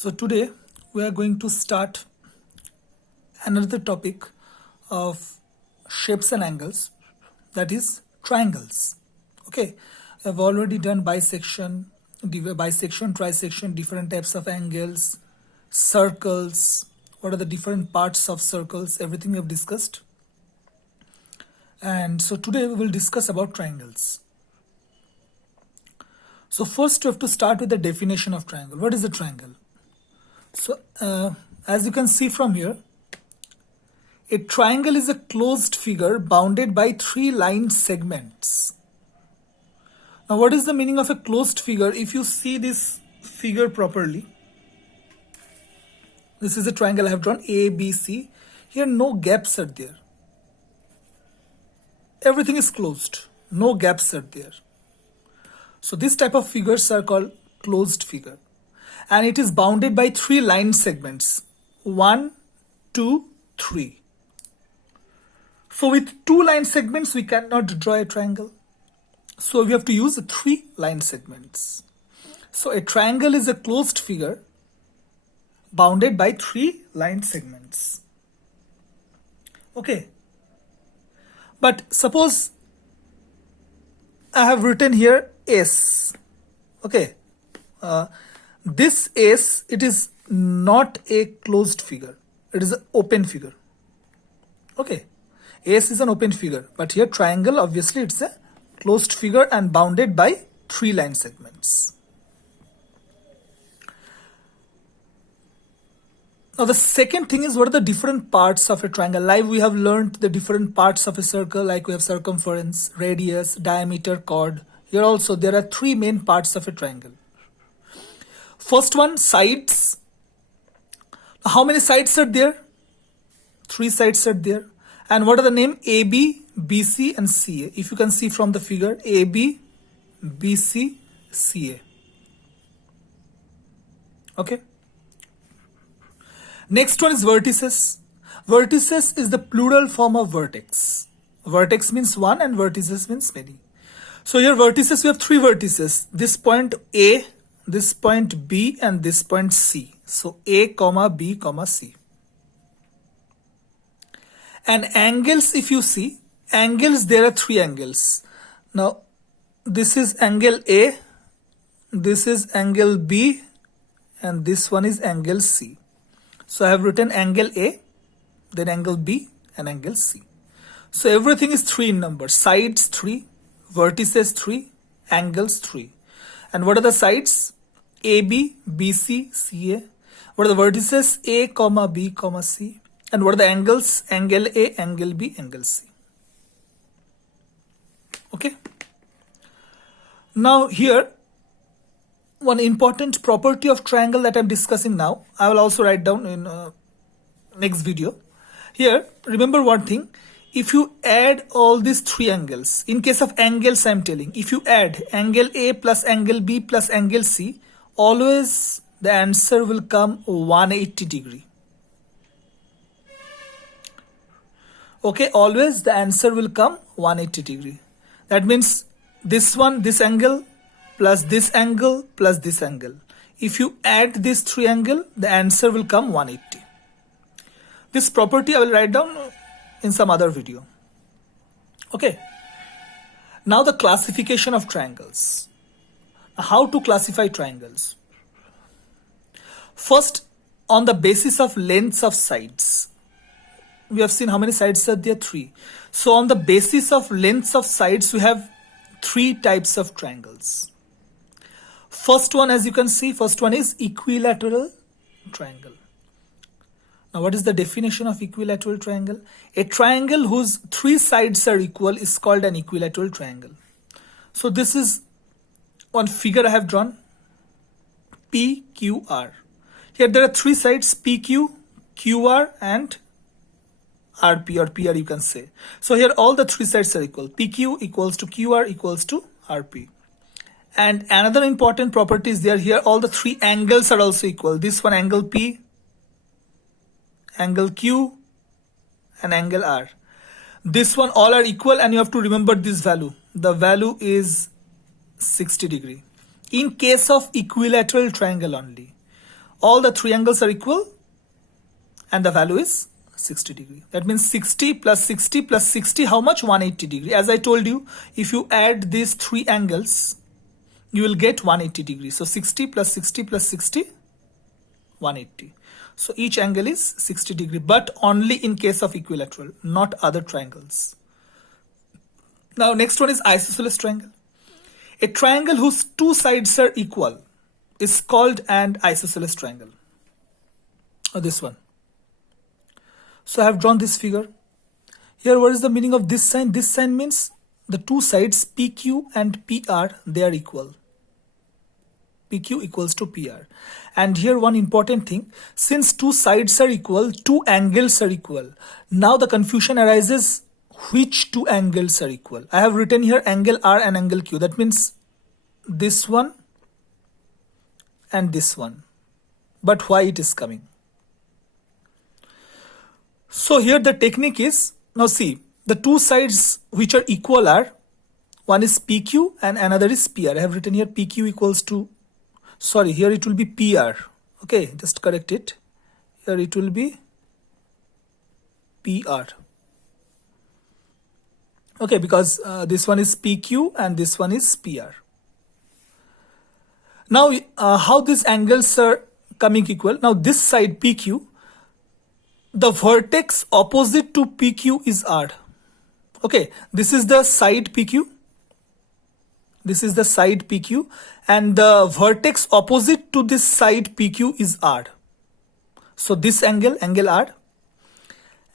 So today we are going to start another topic of shapes and angles, that is triangles. Okay, I've already done bisection, trisection, different types of angles, circles, what are the different parts of circles, everything we have discussed. And so today we will discuss about triangles. So first we have to start with the definition of triangle. What is a triangle? So as you can see from here, a triangle is a closed figure bounded by three line segments. Now what is the meaning of a closed figure? If you see this figure properly, this is a triangle I have drawn, A, B, C. Here no gaps are there. Everything is closed. No gaps are there. So this type of figures are called closed figure. And it is bounded by three line segments. 1, 2, 3. So with two line segments, we cannot draw a triangle. So we have to use three line segments. So a triangle is a closed figure bounded by three line segments. Okay. But suppose I have written here S. Okay. This S, it is not a closed figure. It is an open figure. Okay. S is an open figure. But here triangle, obviously it's a closed figure and bounded by three line segments. Now the second thing is, what are the different parts of a triangle? Like we have learned the different parts of a circle, like we have circumference, radius, diameter, chord. Here also there are three main parts of a triangle. First one, sides. How many sides are there? Three sides are there. And what are the name? AB, BC and CA. If you can see from the figure, AB, BC, CA. Okay. Next one is vertices. Vertices is the plural form of vertex. Vertex means one and vertices means many. So here vertices, we have three vertices. This point A, this point B and this point C. So A, B, C. And angles, if you see, angles, there are three angles. Now this is angle A, this is angle B and this one is angle C. So I have written angle A, then angle B and angle C. So everything is 3 in number. Sides 3, vertices 3, angles 3. And what are the sides? AB, BC, CA. What are the vertices? A, B, C. And what are the angles? Angle A, angle B, angle C. Okay. Now here, one important property of triangle that I'm discussing now, I will also write down in next video. Here, remember one thing. If you add all these three angles, in case of angles I'm telling, if you add angle A plus angle B plus angle C, always the answer will come 180 degree. Okay, always the answer will come 180 degree. That means this one, this angle plus this angle plus this angle. If you add this three angle, the answer will come 180. This property I will write down in some other video. Okay. Now the classification of triangles. How to classify triangles? First, on the basis of lengths of sides. We have seen how many sides are there? 3. So on the basis of lengths of sides, we have 3 types of triangles. First one, as you can see, first one is equilateral triangle. Now what is the definition of equilateral triangle? A triangle whose 3 sides are equal is called an equilateral triangle. So this is one figure I have drawn, PQR. Here there are 3 sides, PQ, QR and RP or PR you can say. So here all the 3 sides are equal. PQ equals to QR equals to RP. And another important property is there. Here all the 3 angles are also equal. This one angle P, angle Q and angle R. This one all are equal and you have to remember this value. The value is 60 degree. In case of equilateral triangle only. all the three angles are equal and the value is 60 degree. That means 60 plus 60 plus 60, how much? 180 degree. As I told you, if you add these three angles, you will get 180 degrees. So 60 plus 60 plus 60, 180. So each angle is 60 degree, but only in case of equilateral, not other triangles. Now next one is isosceles triangle. A triangle whose two sides are equal is called an isosceles triangle. Or this one. So I have drawn this figure. Here what is the meaning of this sign? This sign means the two sides PQ and PR, they are equal. PQ equals to PR. And here one important thing, since two sides are equal, two angles are equal. Now the confusion arises, which two angles are equal? I have written here angle R and angle Q. That means this one and this one. But why it is coming? So here the technique is, now see, the two sides which are equal are, one is PQ and another is PR. I have written here PQ equals to, sorry, here it will be PR. Okay, just correct it. Here it will be PR. Okay, because this one is PQ and this one is PR. Now, how these angles are coming equal? Now, this side PQ, the vertex opposite to PQ is R. Okay, this is the side PQ. This is the side PQ and the vertex opposite to this side PQ is R. So this angle, angle R,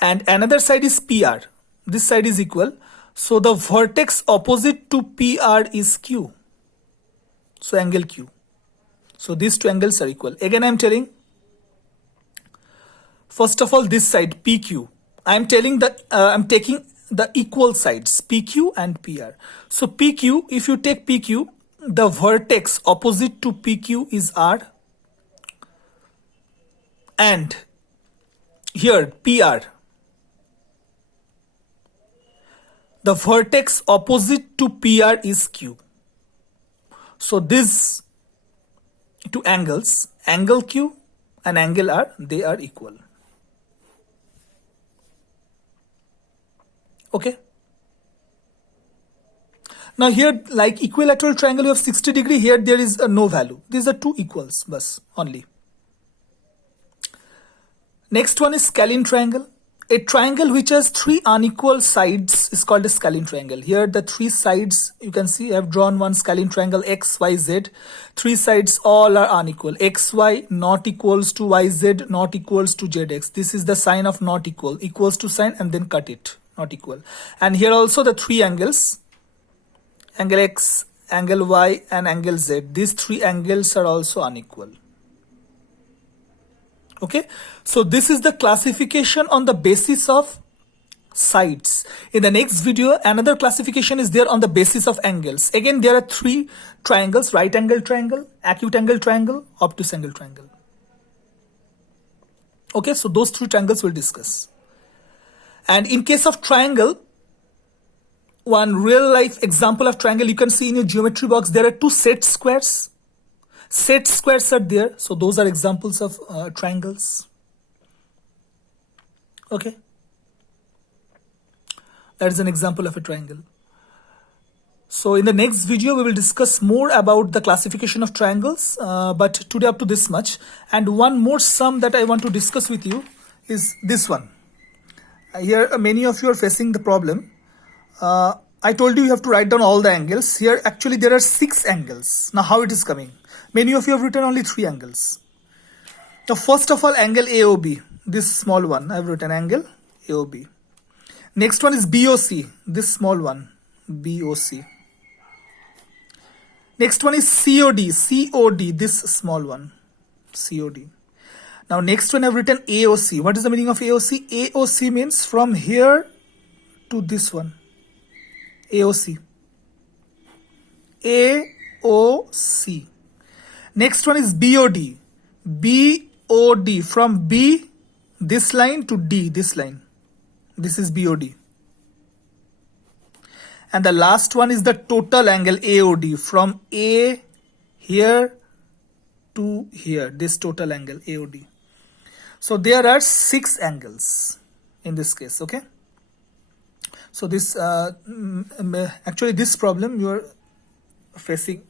and another side is PR. This side is equal. So the vertex opposite to PR is Q. So angle Q. So these two angles are equal. Again I am telling, first of all this side PQ. I am telling that I am taking the equal sides PQ and PR. So PQ, if you take PQ, the vertex opposite to PQ is R. And here PR, the vertex opposite to PR is Q. So these two angles, angle Q and angle R, they are equal. Okay. Now here, like equilateral triangle, you have 60 degree. Here there is no value. These are two equals, bus only. Next one is scalene triangle. A triangle which has three unequal sides is called a scalene triangle. Here the three sides, you can see I have drawn one scalene triangle X, Y, Z. Three sides all are unequal. X, Y not equals to Y, Z not equals to Z, X. This is the sign of not equal. Equals to sign and then cut it. Not equal. And here also the three angles, angle X, angle Y and angle Z. These three angles are also unequal. Okay, so this is the classification on the basis of sides. In the next video, another classification is there on the basis of angles. Again, there are three triangles: right angle triangle, acute angle triangle, obtuse angle triangle. Okay, so those three triangles we'll discuss. And in case of triangle, one real life example of triangle, you can see in your geometry box, there are two set squares. Set squares are there. So those are examples of triangles. Okay. That is an example of a triangle. So in the next video, we will discuss more about the classification of triangles. But today up to this much. And one more sum that I want to discuss with you is this one. Here many of you are facing the problem. I told you have to write down all the angles. Here actually there are 6 angles. Now how it is coming? Many of you have written only 3 angles. Now first of all, angle AOB, this small one, I have written angle AOB. Next one is BOC, this small one, BOC. Next one is COD, this small one, COD. Now next one I have written AOC. What is the meaning of AOC? AOC means from here to this one. AOC. AOC. Next one is BOD. BOD, from B, this line, to D, this line. This is BOD. And the last one is the total angle AOD, from A here to here, this total angle AOD. So there are 6 angles in this case, okay? So this actually this problem you are facing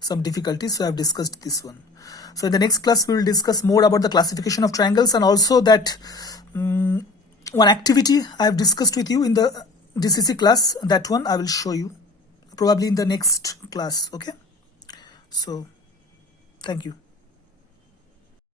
some difficulties, so I have discussed this one. So in the next class we will discuss more about the classification of triangles, and also that one activity I have discussed with you in the DCC class, that one I will show you probably in the next class, okay? So thank you.